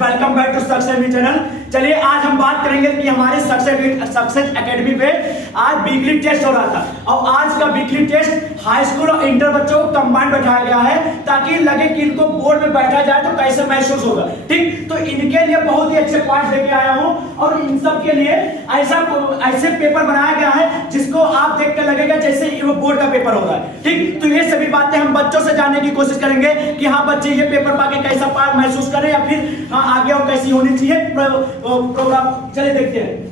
Welcome back to success channel. चलिए आज हम बात करेंगे कि हमारे सक्सेस एकेडमी पे आज वीकली टेस्ट हो रहा था और आज का वीकली टेस्ट हाई स्कूल और इंटर बच्चों को कंबाइंड बैठाया गया है ताकि लगे कि इनको बोर्ड में बैठा जाए तो कैसे महसूस होगा। ठीक, तो इनके लिए बहुत ही अच्छे पॉइंट्स लेके आया हूँ और इन सब के लिए ऐसे पेपर बनाया गया है जिसको आप देख कर लगेगा जैसे वो बोर्ड का पेपर होगा। ठीक, तो ये सभी बातें हम बच्चों से जानने की कोशिश करेंगे कि हाँ बच्चे ये पेपर पाके कैसा पार महसूस करें या फिर आगे और कैसी होनी चाहिए प्रोग्राम। चलिए देखते हैं।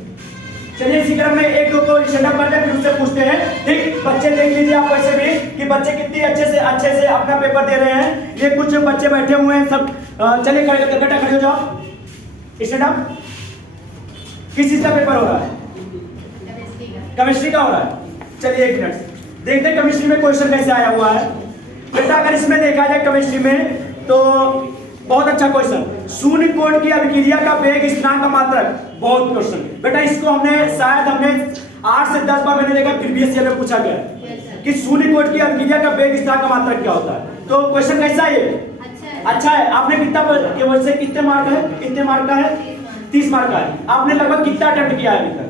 चलिए इसी क्रम में एक दो को स्टैंड अप करते हैं फिर उससे पूछते हैं। ठीक, बच्चे देख लीजिए आप वैसे भी कि बच्चे कितनी अच्छे से अपना पेपर दे रहे हैं। ये कुछ बच्चे बैठे हुए हैं सब। चलिए खड़े होकर बेटा खड़े हो जाओ। Stand up. किस चीज का पेपर हो रहा है? केमिस्ट्री का हो रहा है। चलिए एक मिनट देखते हैं केमिस्ट्री में क्वेश्चन कैसे आया हुआ है। बेटा अगर इसमें देखा जाए केमिस्ट्री में तो बहुत अच्छा क्वेश्चन, शून्य कोण की अभिक्रिया का वेग स्थिरांक का मात्रक। बहुत क्वेश्चन बेटा, इसको शायद हमने 8 से 10 बार मैंने देखा प्रीवियस ईयर में पूछा गया कि शून्य कोण की अभिक्रिया का वेग स्थिरांक का मात्रक क्या होता है। तो क्वेश्चन कैसा है? अच्छा है। आपने कितने मार्क है? कितने मार्क का है? 30 मार्क का है। आपने लगभग कितना अटेम्प्ट किया है अभी तक?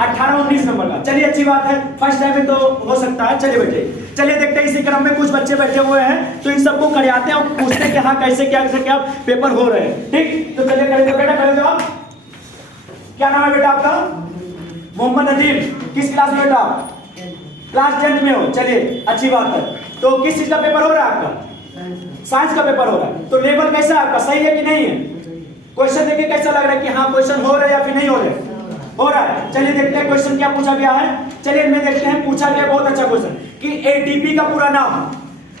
18-19 नंबर का। चलिए अच्छी बात है, फर्स्ट टाइम में तो हो सकता है। चलिए बेटे, चलिए देखते हैं। इसी क्रम में कुछ बच्चे बैठे हुए हैं तो इन सबको खड़े और पूछते हैं कि हाँ कैसे क्या पेपर हो रहे हैं। ठीक, तो चलिए खड़े बेटा खड़े जाओ। क्या नाम है बेटा आपका? मोहम्मद नजीम। किस क्लास में बेटा? क्लास 10th में हो। चलिए अच्छी बात है। तो किस चीज का पेपर हो रहा है आपका? साइंस का पेपर हो रहा है। तो लेवल कैसा है आपका? सही है कि नहीं है? क्वेश्चन देखिए कैसा लग रहा है कि हाँ क्वेश्चन हो रहा है या फिर नहीं हो रहे? हो रहा है। चलिए देखते हैं क्वेश्चन क्या पूछा गया है। चलिए इनमें देखते हैं। पूछा गया बहुत अच्छा क्वेश्चन कि एटीपी का पूरा नाम।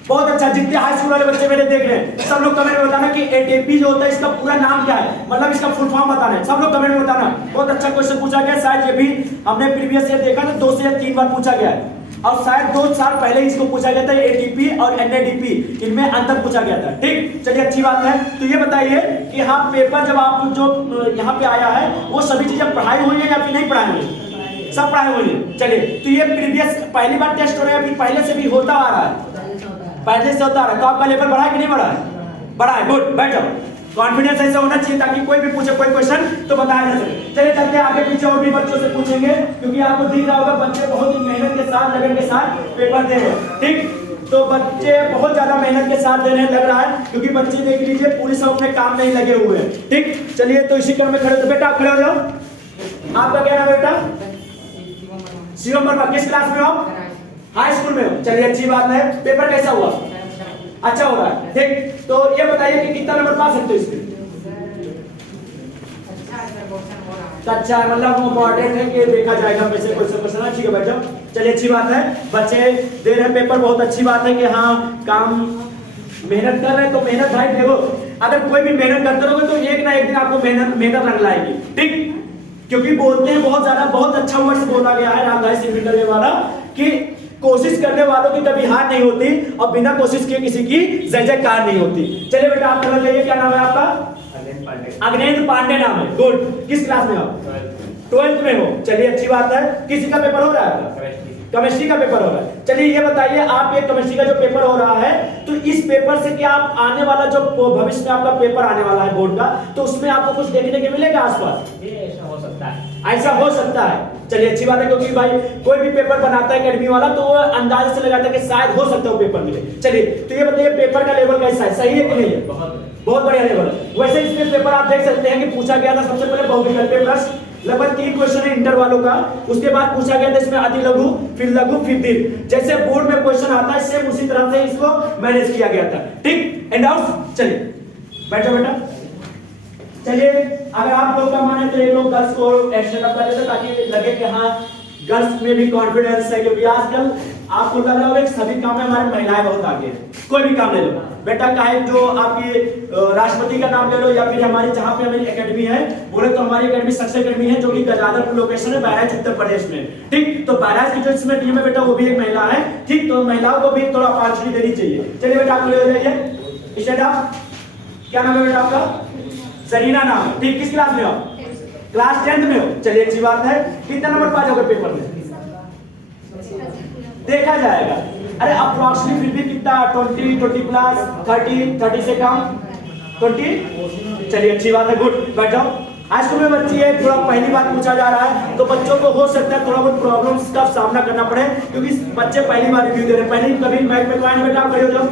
बहुत अच्छा, जितने हाई स्कूल वाले बच्चे मेरे देख रहे हैं सब लोग कमेंट में बताना कि एटीपी जो होता है इसका पूरा नाम क्या है, मतलब इसका फुल फॉर्म बताना है। सब लोग कमेंट में बताना। बहुत अच्छा क्वेश्चन पूछा गया। शायद ये भी हमने प्रीवियस ईयर देखा था 2 से 3 बार पूछा गया है और शायद 2 साल पहले इसको पूछा गया था। एटीपी और एनएडीपी इनमें अंतर पूछा गया था। ठीक, चलिए अच्छी बात है। तो ये बताइए कि हाँ पेपर जब आप जो यहाँ पे आया है वो सभी चीजें पढ़ाई हुई है या फिर नहीं पढ़ाई हुई? सब पढ़ाई हुई है। चलिए तो ये प्रीवियस पहली बार टेस्ट हो रहा है, अभी पहले से भी होता आ रहा है? पहले से होता आ रहा है। तो आपका लेवल बढ़ा है कि नहीं बढ़ा है? बढ़ा है। गुड, बैठ जाओ। कॉन्फिडेंस ऐसा होना चाहिए ताकि कोई भी पूछे कोई क्वेश्चन तो बताया जा सके। चलिए चलते हैं आगे पीछे और भी बच्चों से पूछेंगे क्योंकि आपको दिख रहा होगा बच्चे बहुत ही मेहनत के साथ लगन के साथ पेपर दे रहे हैं। ठीक, तो बच्चे बहुत ज्यादा मेहनत के साथ दे रहे हैं लग रहा है क्योंकि बच्चे देख लीजिए पूरी सब अपने काम में ही लगे हुए हैं। ठीक, चलिए तो इसी क्रम में खड़े हो। बेटा आप खड़े हो जाओ। आपका क्या नाम है बेटा? शिवम वर्मा। किस क्लास में हो? हाई स्कूल में हो। चलिए अच्छी बात है। पेपर कैसा हुआ? अच्छा हो रहा है। ठीक, तो ये बताइए कि कितना नंबर पा सकते हो इसमें? अच्छा है, मतलब इम्पोर्टेंट है कि देखा जाएगा वैसे क्वेश्चन। ठीक है बैठ जाओ। चलिए अच्छी बात है, बच्चे दे रहे हैं पेपर। बहुत अच्छी बात है कि हाँ काम मेहनत कर रहे हैं। तो मेहनत भाई देखो, अगर कोई भी मेहनत करते रहोगे तो एक ना एक दिन आपको मेहनत रंग लाएगी। ठीक, क्योंकि बोलते हैं बहुत अच्छा वर्ड बोला गया है रामधारी सिंह वाला कि कोशिश करने वालों की कभी हार नहीं होती और बिना कोशिश किए किसी की जय जयकार नहीं होती। चलिए बेटा आप नंबर लेइए। क्या नाम है आपका? अग्नेंद्र पांडे नाम है। गुड, किस क्लास में हो? 12th में हो। चलिए अच्छी बात है। किसी का पेपर हो रहा है? केमिस्ट्री का पेपर हो रहा है। चलिए ये बताइए आप ये केमिस्ट्री का जो पेपर हो रहा है तो इस पेपर से क्या आप आने वाला जो भविष्य में आपका पेपर आने वाला है बोर्ड का तो उसमें आपको कुछ देखने को मिलेगा आसपास? ऐसा हो सकता है। ऐसा हो सकता है। चलिए अच्छी बात है क्योंकि भाई कोई भी पेपर बनाता है एकेडमी वाला तो वो अंदाज से लगाता है कि शायद हो सकता है वो पेपर मिले। चलिए तो ये बताइए पेपर का लेवल कैसा है? सही है कि नहीं है? बहुत बढ़िया लेवल। वैसे इसमें पेपर आप देख सकते हैं कि पूछा गया था सबसे पहले बहुविकल्पीय प्रश्न, लगभग 3 क्वेश्चन है इंटर वालों का। उसके बाद पूछा गया था इसमें अति लघु फिर दीर्घ, जैसे बोर्ड में क्वेश्चन आता है सेम उसी तरह से इसको मैनेज किया गया था। ठीक, एंड आउट। चलिए बैठो बेटा। चलिए अगर आप लोग का माने तो ये लोग गर्ल्स को एक्स्ट्रा कर देते ताकि लगे कि हाँ गर्ल्स में भी कॉन्फिडेंस है क्योंकि आजकल आपको लग रहा होगा सभी काम में हमारे महिलाएं बहुत आगे हैं। कोई भी काम ले लो बेटा, चाहे जो आपकी राष्ट्रपति का नाम ले लो या फिर हमारी जहाँ पे हमारी एकेडमी है बोले तो हमारी एकेडमी सक्सेस एकेडमी है जो कि गजादरपुर लोकेशन है बहराइच उत्तर प्रदेश में। ठीक, तो बहराइच की जो इसमें टीम है बेटा वो भी एक महिला है। ठीक, तो महिलाओं को भी थोड़ा अपॉर्चुनिटी देनी चाहिए। चलिए बेटा आप ले जाइए। Stand up. क्या नाम है बेटा आपका? सरीना नाम है। ठीक, किस क्लास में हो? क्लास 10th में हो। चलिए अच्छी बात है। कितना नंबर पा जाओगे पेपर में? देखा जाएगा। अरे अप्रोक्सीमेटली फिर भी कितना 20 प्लस 30 से कम 20। चलिए अच्छी बात है, गुड, बैठ जाओ। हाई स्कूल में बच्ची है, थोड़ा पहली बार पूछा जा रहा है तो बच्चों को हो सकता है थोड़ा बहुत प्रॉब्लम्स का सामना करना पड़े, क्योंकि बच्चे पहली बार रिव्यू दे रहे हैं, पहले कभी मैथ में क्लाइन बेटा खड़े हो जाओ।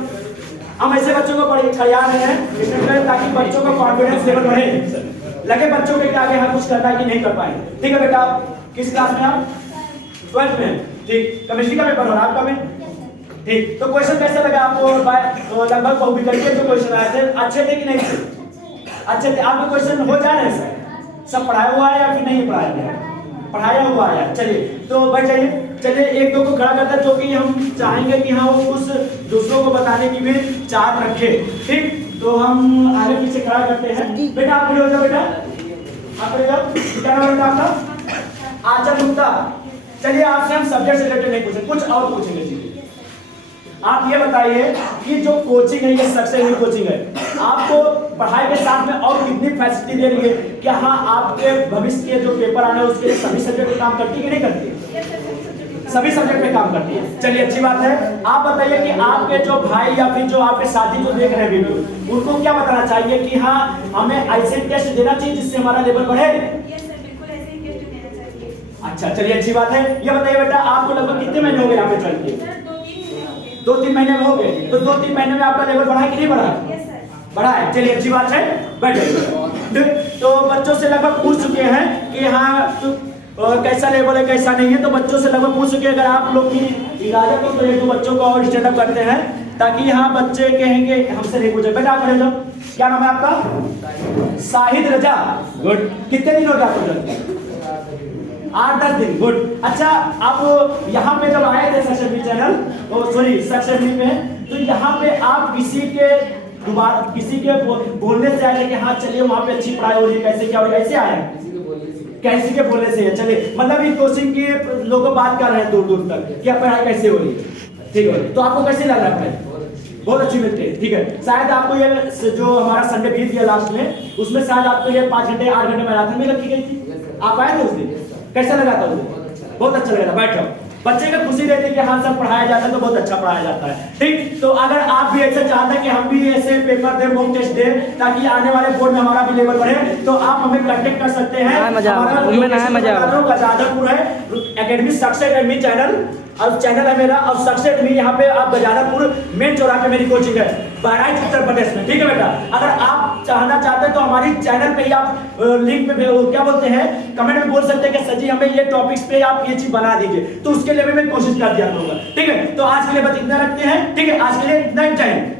हम ऐसे बच्चों को खड़िया रहे हैं ताकि बच्चों का कॉन्फिडेंस लेवल बढ़े, लगे बच्चों के आगे हम कुछ करना है कि नहीं कर पाए। ठीक है बेटा, किस क्लास में आप? 12th में। ठीक, केमिस्ट्री का पेपर हो रहा है आपका में? ठीक, तो क्वेश्चन कैसे लगा आपको? लगभग बहुविकल्पीय जो क्वेश्चन आए थे अच्छे थे कि नहीं थे? अच्छे थे। आपके क्वेश्चन हो जा रहे हैं सब पढ़ाया हुआ है या फिर नहीं पढ़ाया गया? पढ़ाया हुआ है। चलिए तो बैठ जाइए। चलिए एक दो को खड़ा करता है, जो कि हम चाहेंगे कि हाँ वो कुछ दूसरों को बताने की भी चाहत रखे। ठीक, तो हम आगे पीछे खड़ा करते हैं। बेटा आप खड़े हो जाओ, बेटा आप खड़े जाओ। क्या नाम है आपका? आचल गुप्ता। चलिए आपसे हम सब्जेक्ट से रिलेटेड नहीं पूछेंगे, कुछ और पूछेंगे। जी आप ये बताइए कि जो कोचिंग है, ये सक्सेसफुल कोचिंग है, आपको पढ़ाई के साथ में और कितनी फैसिलिटी दे रही है? क्या हाँ आपके भविष्य के जो पेपर आने हैं उसके लिए सभी सब्जेक्ट पे काम करती है कि नहीं करती है? सभी सब्जेक्ट पे काम करती है। चलिए अच्छी बात है। आप बताइए कि आपके जो भाई या फिर जो आपके साथी जो देख रहे हैं वीडियो, उनको क्या बताना चाहिए कि हाँ हमें ऐसे टेस्ट देना चाहिए जिससे हमारा लेवल बढ़े? अच्छा चलिए अच्छी बात है। ये बताइए बेटा आपको लगभग कितने महीने हो गए यहाँ पे ज्वाइन किए? 2-3 महीने में हो गए। तो 2-3 महीने में आपका लेवल बढ़ा कि नहीं बढ़ा? बढ़ा है। चलिए अच्छी बात है, बैठे। तो बच्चों से लगभग पूछ चुके हैं कि हाँ तो कैसा लेवल है कैसा नहीं है, तो बच्चों से लगभग पूछ चुके हैं। अगर आप लोग की इजाजत हो तो एक दो बच्चों को और स्टैंड अप करते हैं ताकि हाँ बच्चे कहेंगे हमसे नहीं पूछे। बेटा आप खड़े जाओ। क्या नाम है आपका? शाहिद रजा। गुड। कितने दिन हो गए आपको? 8-10 दिन। गुड। अच्छा आप यहाँ पे जब आए थे सक्सेसफुल चैनल, सॉरी सक्सेसफुल में, तो यहाँ पे आप किसी के बोलने से आए कि हाँ चलिए वहाँ पे अच्छी पढ़ाई हो रही है, कैसे क्या हो रही है, ऐसे आए? किसी के बोलने से है। चलिए मतलब इस कोचिंग के लोग बात कर रहे हैं दूर दूर तक कि पढ़ाई कैसे हो रही है। ठीक है, तो आपको कैसे लग रहा है पढ़ाई? बहुत अच्छी मिलती है। ठीक है, शायद आपको ये जो हमारा संडे बीत गया लास्ट में, उसमें शायद आपको ये 5 घंटे 8 घंटे मैराथन में रखी गई थी। आप आए थे उस दिन? कैसा लगा था उस दिन? बहुत अच्छा लगा था। बैठ जाओ। बच्चे को खुशी रहती है कि हाँ सब पढ़ाया जाता है तो बहुत अच्छा पढ़ाया जाता है। ठीक, तो अगर आप भी ऐसे चाहते हैं कि हम भी ऐसे पेपर दें, मॉक टेस्ट दें ताकि आने वाले बोर्ड में हमारा भी लेवल बढ़े, तो आप हमें कांटेक्ट कर सकते हैं। हमारा गजादरपुर है, एकेडमी सक्सेस एकेडमी चैनल और चैनल है मेरा, और सक्सेस एकेडमी यहाँ पे आप गजादरपुर मेन चौराहे पे मेरी कोचिंग है, बहराइच उत्तर प्रदेश में। ठीक है बेटा, अगर आप चाहना चाहते हैं तो हमारी चैनल पे ही आप लिंक पे क्या बोलते हैं कमेंट में बोल सकते हैं कि सर जी हमें ये टॉपिक्स पे आप ये चीज बना दीजिए, तो उसके लिए भी मैं कोशिश कर दिया करूंगा। ठीक है, तो आज के लिए बस इतना रखते हैं। ठीक है, आज के लिए इतना ही टाइम।